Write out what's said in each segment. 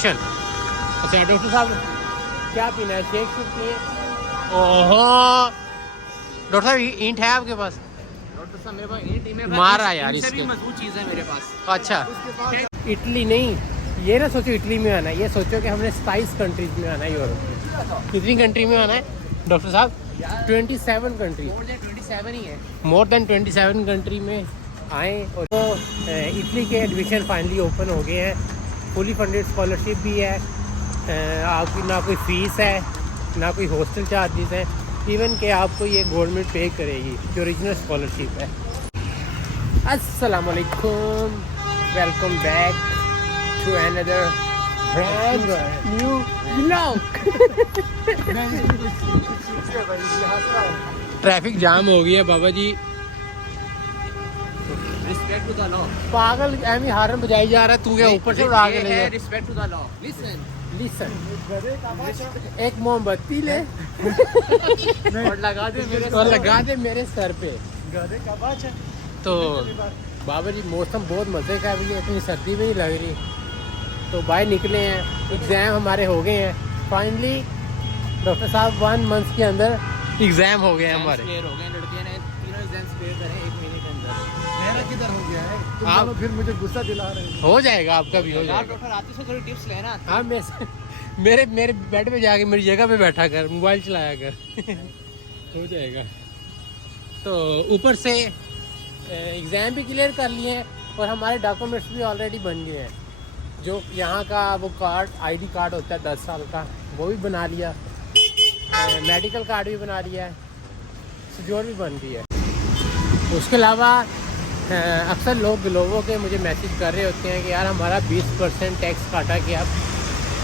अच्छा डॉक्टर साहब क्या पीना है, शेक शुक पिए? ओहो डॉक्टर साहब ईंट है आपके पास? डॉक्टर साहब मेरे पास ईंट में मारा यार इससे इसके भी मजबूत चीज़ है मेरे पास। अच्छा इटली नहीं, ये ना सोचो इटली में आना है, ये सोचो कि हमने 27 कंट्रीज में आना है यूरोप में। कितनी कंट्री में आना है डॉक्टर साहब? 27 कंट्री, मोर देन 27 ही है। मोर देन 27 कंट्री में आए। और तो इटली के एडमिशन फाइनली ओपन हो गए हैं, फुली फंडेड स्कॉलरशिप भी है, आपकी ना कोई फ़ीस है ना कोई हॉस्टल चार्जेस हैं, इवन कि आपको ये गवर्नमेंट पे करेगी जो ओरिजिनल स्कॉलरशिप है। अस्सलाम वालेकुम, welcome back to another brand new vlog. Traffic jam हो गई है बाबा जी, रिस्पेक्ट टू द लॉ। पागल एमी हारन बजाई जा रहा है, तू क्या ऊपर से उड़ा के ले जा। Respect to the law. Listen एक मोमबत्ती ले और लगा दे मेरे सर पे। तो बाबा जी मौसम बहुत मज़े का है, इतनी सर्दी भी नहीं लग रही, तो बाहर निकले हैं। एग्ज़ाम हमारे हो गए हैं फाइनली डॉक्टर साहब, 1 मंथ के अंदर एग्ज़ाम हो गए हैं हमारे। क्लियर हो गए, लड़कियों ने तीनों एग्जाम्स क्लियर करे 1 महीने के अंदर। मेरा किधर हो गया है? तुम आप दोनों फिर मुझे गुस्सा दिला रहे हो। हो जाएगा, आपका भी हो यार जाएगा। डॉक्टर आप से थोड़ी टिप्स लेना। हाँ मेरे बेड पे जाके मेरी जगह पे बैठा कर, मोबाइल चलाया कर हो जाएगा। तो ऊपर से एग्ज़ाम भी क्लियर कर लिए हैं और हमारे डॉक्यूमेंट्स भी ऑलरेडी बन गए हैं। जो यहाँ का वो कार्ड आईडी कार्ड होता है 10 साल का, वो भी बना लिया, मेडिकल कार्ड भी बना लिया है, सिक्योर भी बन गई है। उसके अलावा अक्सर लोगों के मुझे मैसेज कर रहे होते हैं कि यार हमारा 20% टैक्स काटा गया।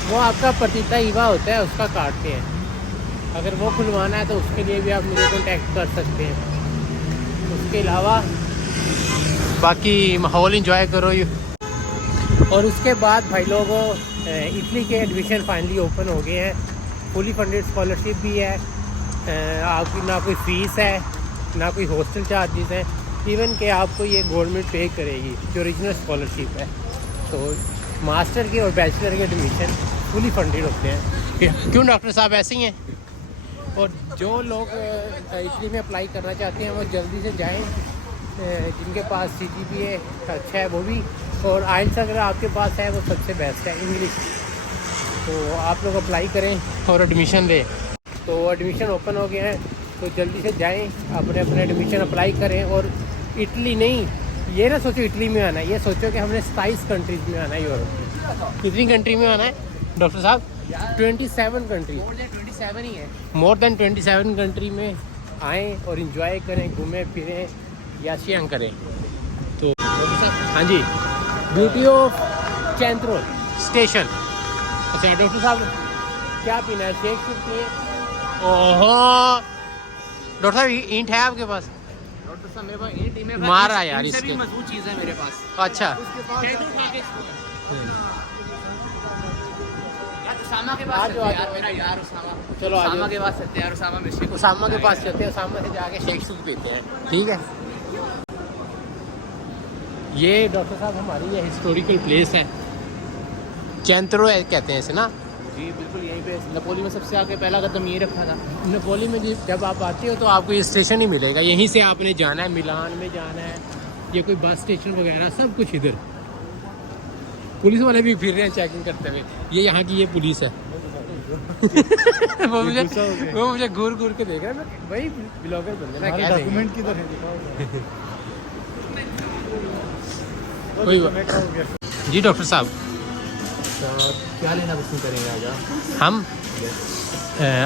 वो आपका प्रतिता ईवा होता है, उसका काटते हैं। अगर वो खुलवाना है तो उसके लिए भी आप मुझे कॉन्टैक्ट कर सकते हैं। उसके अलावा बाकी माहौल इंजॉय करो। और उसके बाद भाई लोगों, इटली के एडमिशन फाइनली ओपन हो गए हैं, फुली फंडेड स्कॉलरशिप भी है, आपकी ना कोई फ़ीस है ना कोई हॉस्टल चार्जेस हैं, इवन कि आपको ये गवर्नमेंट पे करेगी जो ओरिजिनल स्कॉलरशिप है। तो मास्टर के और बैचलर के एडमिशन फुली फंडेड होते हैं। क्यों डॉक्टर साहब ऐसे ही हैं? और जो लोग इटली में अप्लाई करना चाहते हैं वो जल्दी से जाएं, जिनके पास CGPA अच्छा है वो भी, और आइल्स अगर आपके पास है वो सबसे बेस्ट है इंग्लिश। तो आप लोग अप्लाई करें और एडमिशन लें। तो एडमिशन ओपन हो गए हैं, तो जल्दी से जाएं, अपने एडमिशन अप्लाई करें। और इटली नहीं, ये ना सोचो इटली में आना है, ये सोचो कि हमने 27 कंट्रीज में आना है यूरोप में। कितनी कंट्री में आना है डॉक्टर साहब? 27 कंट्री, मोर देन 27 ही है। मोर देन 27 कंट्री में आएँ और इन्जॉय करें, घूमें फिरें, याशियाँ करें। तो हाँ जी, ब्यूटी ऑफ चैंत्रो स्टेशन। अच्छा डॉक्टर साहब क्या पीना है, शेक शुक पिए? ओहो डॉक्टर साहब ईंट है आपके पास? डॉक्टर साहब मेरे पास ईंट में मारा यार इससे भी इसके। मजबूत चीज़ है मेरे पास। अच्छा यार उसामा के पास चलते हैं यार, मेरा यार उसामा। चलो आ उसामा जाओ। के पास चलते हैं यार, उसामा मिस्री उसामा के पास चलते हैं, उसामा से जाके शेक शुक पीते हैं, ठीक है। ये डॉक्टर साहब हमारी ये हिस्टोरिकल प्लेस है, चैंत्रो कहते हैं इसे ना। जी बिल्कुल, यहीं पे नपोली में सबसे आगे पहला कदम ये रखा था। नपोली में जब आप आते हो तो आपको ये स्टेशन ही मिलेगा, यहीं से आपने जाना है, मिलान में जाना है, ये कोई बस स्टेशन वगैरह सब कुछ इधर। पुलिस वाले भी फिर रहे हैं चेकिंग करते हुए, ये यहाँ की ये पुलिस है वो मुझे घूर घूर के देख रहा है। मैं वही ब्लॉगर बन जाना, क्या डॉक्यूमेंट किधर है? दिखाओ। कोई बात जी डॉक्टर साहब, तो क्या लेना पसंद करेंगे आज आप? हम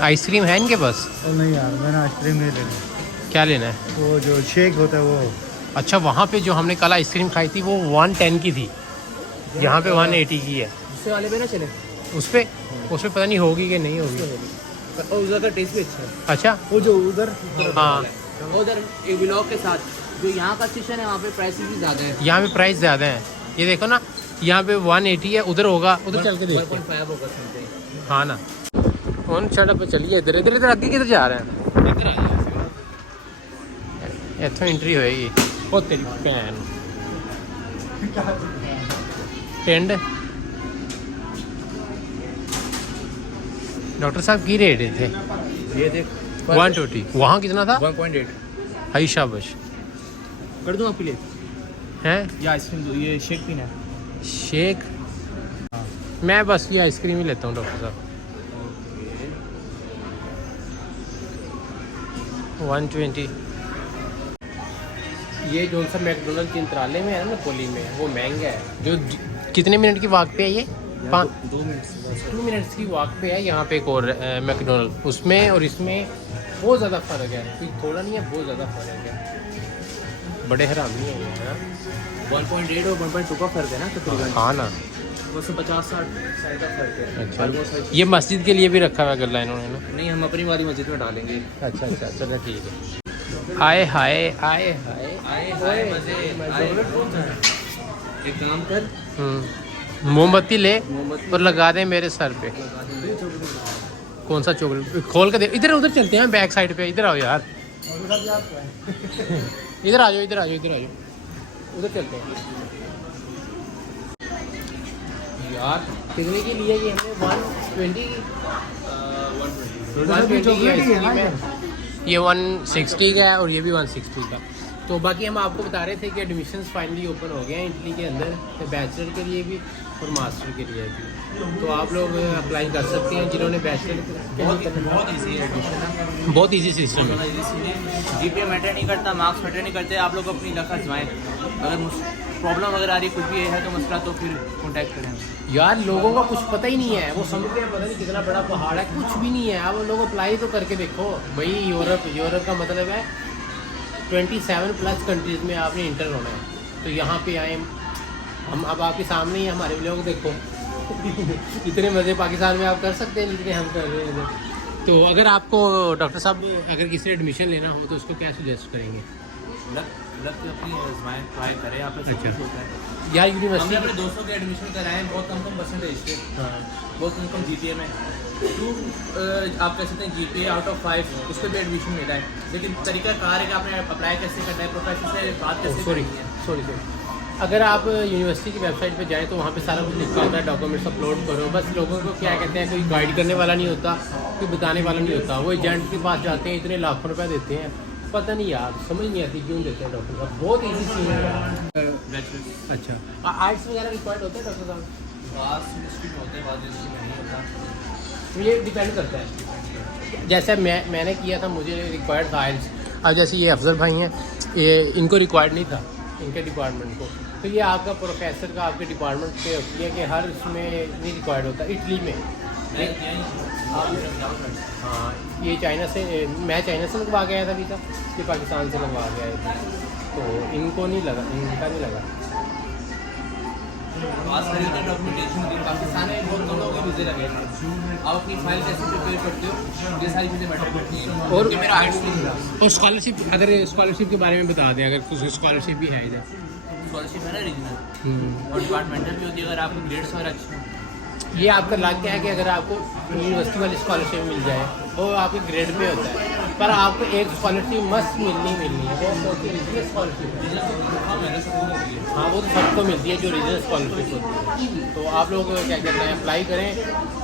आइसक्रीम है इनके पास? नहीं यार, मैंने आइसक्रीम नहीं लेनी। क्या लेना है? वो जो शेक होता है वो। अच्छा वहाँ पे जो हमने कल आइसक्रीम खाई थी वो 110 की थी, यहाँ पे 180 की है। दूसरे वाले पे ना चले? उस पर पता नहीं होगी कि नहीं होगी। और उधर का टेस्ट भी अच्छा है। अच्छा वो जो उधर हाँ, उधर एक ब्लॉक के साथ जो यहाँ का स्टेशन है वहाँ पे प्राइसेस भी ज़्यादा है। यहाँ पे प्राइस ज़्यादा है, ये देखो ना, यहाँ पे 180 है, उधर होगा, उधर चल के देखते हैं। 1.5 होगा समथिंग। हाँ ना, कौन सड़क पे चलिए, इधर इधर इधर आगे किधर जा रहे हैं? इधर आ जाओ। इतों एंट्री होएगी। ओ तेरी भैन पिंड डॉक्टर साहब की रेट थे ये देख 120, वहाँ कितना था? 1.8 हाई शाबाश कर दूँ आपके लिए है। या आइसक्रीम दो, ये शेक पीना है। शेक मैं बस ये आइसक्रीम ही लेता हूँ डॉक्टर साहब। 120। ये जो सा मैकडोनल्ड चिंतराले में है ना पोली में, वो महंगा है। जो कितने मिनट की वॉक पे है ये? 2 मिनट 2 मिनट्स की वॉक पे है। यहाँ पे एक और मैकडोनल्ड, उसमें और इसमें बहुत ज़्यादा फ़र्क है, कोई थोड़ा नहीं है, बहुत ज़्यादा फ़र्क है। बड़े हरामी है ये ना। 1.8 और 1.2 का फर्क है ना तकरीबन। हाँ ना। बस 50-60 का फर्क है। अच्छा, Almost हर ये मस्जिद के लिए भी रखा हुआ गल्ला इन्होंने ना। नहीं, हम अपनी वाली मस्जिद में डालेंगे। अच्छा अच्छा चलो ठीक है। आए हाय आए हाय आए मजे आए। एक काम कर, मोमबत्ती ले मोमबत्ती और लगा दे मेरे सर पे। कौन सा चॉकलेट खोल के दे। इधर उधर चलते हैं बैक साइड पे। इधर आओ यार, इधर आ जाओ, इधर आ जाओ, इधर आ जाओ, उधर चलते हैं यार। कितने की लिए ये हमने? 120 ये 160 का है और ये भी 160 का। तो बाकी हम आपको बता रहे थे कि एडमिशन्स फाइनली ओपन हो गए हैं इटली के अंदर, बैचलर के लिए भी और मास्टर के लिए भी। तो आप लोग अप्लाई कर सकते हैं जिन्होंने बैचलर। बहुत ईजी है एडमिशन ना, बहुत ईजी सिस्टम है। जीपीए मैटर नहीं करता, मार्क्स मैटर नहीं करते। आप लोग अपनी लक आजमाएं। अगर प्रॉब्लम वगैरह आ रही है, कुछ भी है तो मसला, तो फिर कॉन्टैक्ट करें। यार लोगों का कुछ पता ही नहीं है, वो समझते हैं पता नहीं कितना बड़ा पहाड़ है, कुछ भी नहीं है। आप लोग अप्लाई तो करके देखो भाई। यूरोप का मतलब है 27+ कंट्रीज़ में आपने इंटर होना है। तो यहाँ पे आए हम, अब आपके सामने ही हमारे लोग देखो इतने मज़े पाकिस्तान में आप कर सकते हैं जितने हम कर रहे हैं। तो अगर आपको डॉक्टर साहब अगर किसी ने एडमिशन लेना हो तो उसको क्या सजेस्ट करेंगे? लक अपनी आजमाएं, ट्राई करें। आप लोग अच्छा। होता है यार हमने यूनिवर्सिटी अपने दोस्तों के एडमिशन कराए हैं, बहुत कम परसेंटेज थे, हाँ बहुत कम जीपीए में। तो आप कह सकते हैं जीपीए आउट ऑफ 5 उस पर भी एडमिशन मिला है। लेकिन तरीका कार है कि आपने अप्लाई कैसे करना है, प्रोफेसर से बात कैसे सॉरी करनी है। सॉरी अगर आप यूनिवर्सिटी की वेबसाइट पे जाएँ तो वहाँ पे सारा कुछ लिखा होता है, डॉक्यूमेंट्स अपलोड करो। बस लोगों को क्या कहते हैं, कोई गाइड करने वाला नहीं होता, कोई बताने वाला नहीं होता। वो एजेंट के पास जाते हैं, इतने लाखों रुपए देते हैं, पता नहीं यार, समझ नहीं आती क्यों देते हैं डॉक्टर साहब। बहुत ईजी चीज़ है। अच्छा, आर्ट्स वगैरह रिक्वायर्ड होता है डॉक्टर साहब? तो ये डिपेंड करता है। जैसे मैंने किया था, मुझे रिक्वायर्ड था आइल्स। अब जैसे ये अफजल भाई हैं, ये इनको रिक्वायर्ड नहीं था, इनके डिपार्टमेंट को। तो ये आपका प्रोफेसर का आपके डिपार्टमेंट पे होती है कि हर इसमें नहीं रिक्वायर्ड होता। इटली में हाँ, ये चाइना से, मैं चाइना से लगवा के आया था वीज़ा, ये पाकिस्तान से लगवा के आए थे। तो इनको नहीं लगा, इनका नहीं लगा। पाकिस्तान में बहुत कम लोगों के वीज़े लगे हैं। आप अपनी फाइल कैसे प्रिपेयर करते हो, ये सारी चीज़ें मैटर करती हैं। और मेरा आर्ट्स नहीं मिला। और स्कॉलरशिप, अगर स्कॉलरशिप के बारे में बता दें, अगर कुछ स्कॉलरशिप भी है इधर? स्कॉलरशिप है ना रीजनल और डिपार्टमेंटल भी होती है। अगर आपके ग्रेड्स वगैरह अच्छे हों, ये आपका लाग क्या है कि अगर आपको यूनिवर्सिटी वाली स्कॉलरशिप मिल जाए वो आपके ग्रेड पे होता है, पर आपको एक स्कॉलरशिप मस्त मिलनी है, वो रीजनल स्कॉलरशिप है। हाँ, वो तो सबको मिलती है जो रीजनल स्कॉलरशिप होती है। तो आप लोग क्या कहते हैं, अप्लाई करें।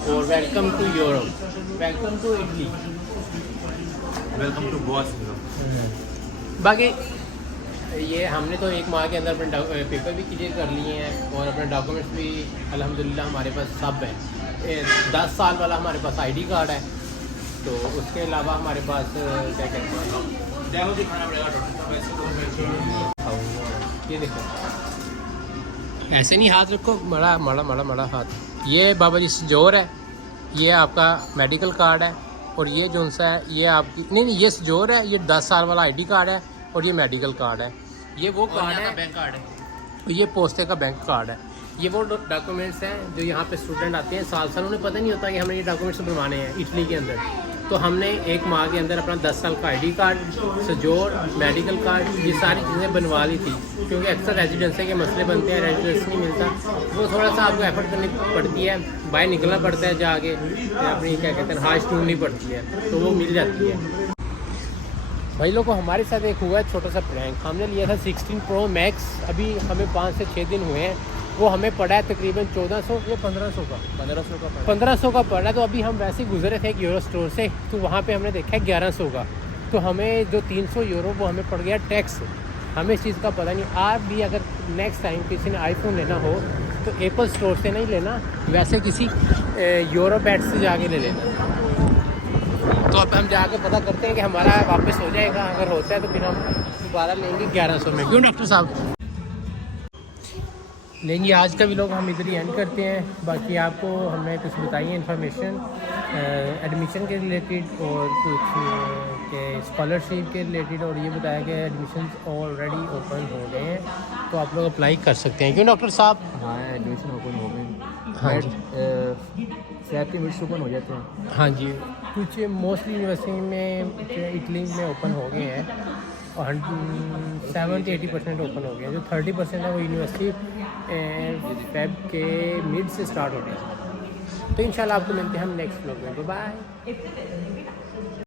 और welcome to Europe, welcome to Italy, welcome to boss. बाकी ये हमने तो 1 माह के अंदर अपने पेपर भी क्लियर कर लिए हैं और अपने डॉक्यूमेंट्स भी अल्हम्दुलिल्लाह हमारे पास सब हैं। 10 साल वाला हमारे पास आईडी कार्ड है। तो उसके अलावा हमारे पास क्या कहते हैं, डेमो दिखाना पड़ेगा डॉक्टर। ये देखो, ऐसे नहीं हाथ रखो, बड़ा बड़ा बड़ा बड़ा हाथ। ये बाबा जी सजोर है, ये आपका मेडिकल कार्ड है। और ये जो सा है ये आपकी नहीं, ये सजोर है, ये 10 साल वाला आईडी कार्ड है और ये मेडिकल कार्ड है। ये वो कार्ड है, बैंक कार्ड है। ये पोस्टे का बैंक कार्ड है। ये वो डॉक्यूमेंट्स हैं जो यहाँ पे स्टूडेंट आते हैं साल उन्हें पता नहीं होता कि हमें ये डॉक्यूमेंट्स बनवाने हैं इटली के अंदर। तो हमने 1 माह के अंदर अपना 10 साल का आईडी कार्ड, सजोर, मेडिकल कार्ड, ये सारी चीज़ें बनवा ली थी। क्योंकि अक्सर रेजिडेंसी के मसले बनते हैं, रेजिडेंस नहीं मिलता, वो थोड़ा सा आपको एफर्ट करनी पड़ती है, बाहर निकलना पड़ता है, जाके अपनी क्या कहते हैं हाश ढूंढनी पड़ती है, तो वो मिल जाती है। भाई लोगों, हमारे साथ एक हुआ है छोटा सा प्रैंक। हमने लिया था 16 Pro Max, अभी हमें 5 से 6 दिन हुए हैं। वो हमें पड़ा है तकरीबन 1400 या 1500 का 1500 का 1500 का पड़ रहा है। तो अभी हम वैसे ही गुजरे थे एक यूरो स्टोर से, तो वहाँ पे हमने देखा है 1100 का। तो हमें जो 300 यूरो वो हमें पड़ गया टैक्स। हमें इस चीज़ का पता नहीं। आप भी अगर नेक्स्ट टाइम किसी ने आईफोन लेना हो तो एप्पल स्टोर से नहीं लेना, वैसे किसी यूरोबैट से जाके ले लेना। तो अब हम जाके पता करते हैं कि हमारा वापस हो जाएगा। अगर होता है तो फिर हम दोबारा लेंगे 1100 में। क्यों डॉक्टर साहब? लेंगे। आज का व्लॉग हम इधर ही एंड करते हैं। बाकी आपको हमने कुछ बताई इन्फॉर्मेशन एडमिशन के रिलेटेड और कुछ के स्कॉलरशिप के रिलेटेड, और ये बताया कि एडमिशन ऑलरेडी ओपन हो गए हैं, तो आप लोग अप्लाई कर सकते हैं। क्यों डॉक्टर साहब? हाँ एडमिशन ओपन हो गए। हाँ जी, स्लैब के मिड्स ओपन हो जाते हैं। हाँ जी, कुछ मोस्टली यूनिवर्सिटी में इटली में ओपन हो गए हैं और 70-80% ओपन हो गए हैं। जो 30% है वो यूनिवर्सिटी फेब के मिड से स्टार्ट हो गया। तो इंशाल्लाह आपको मिलते हैं हम नेक्स्ट व्लॉग में। Bye bye.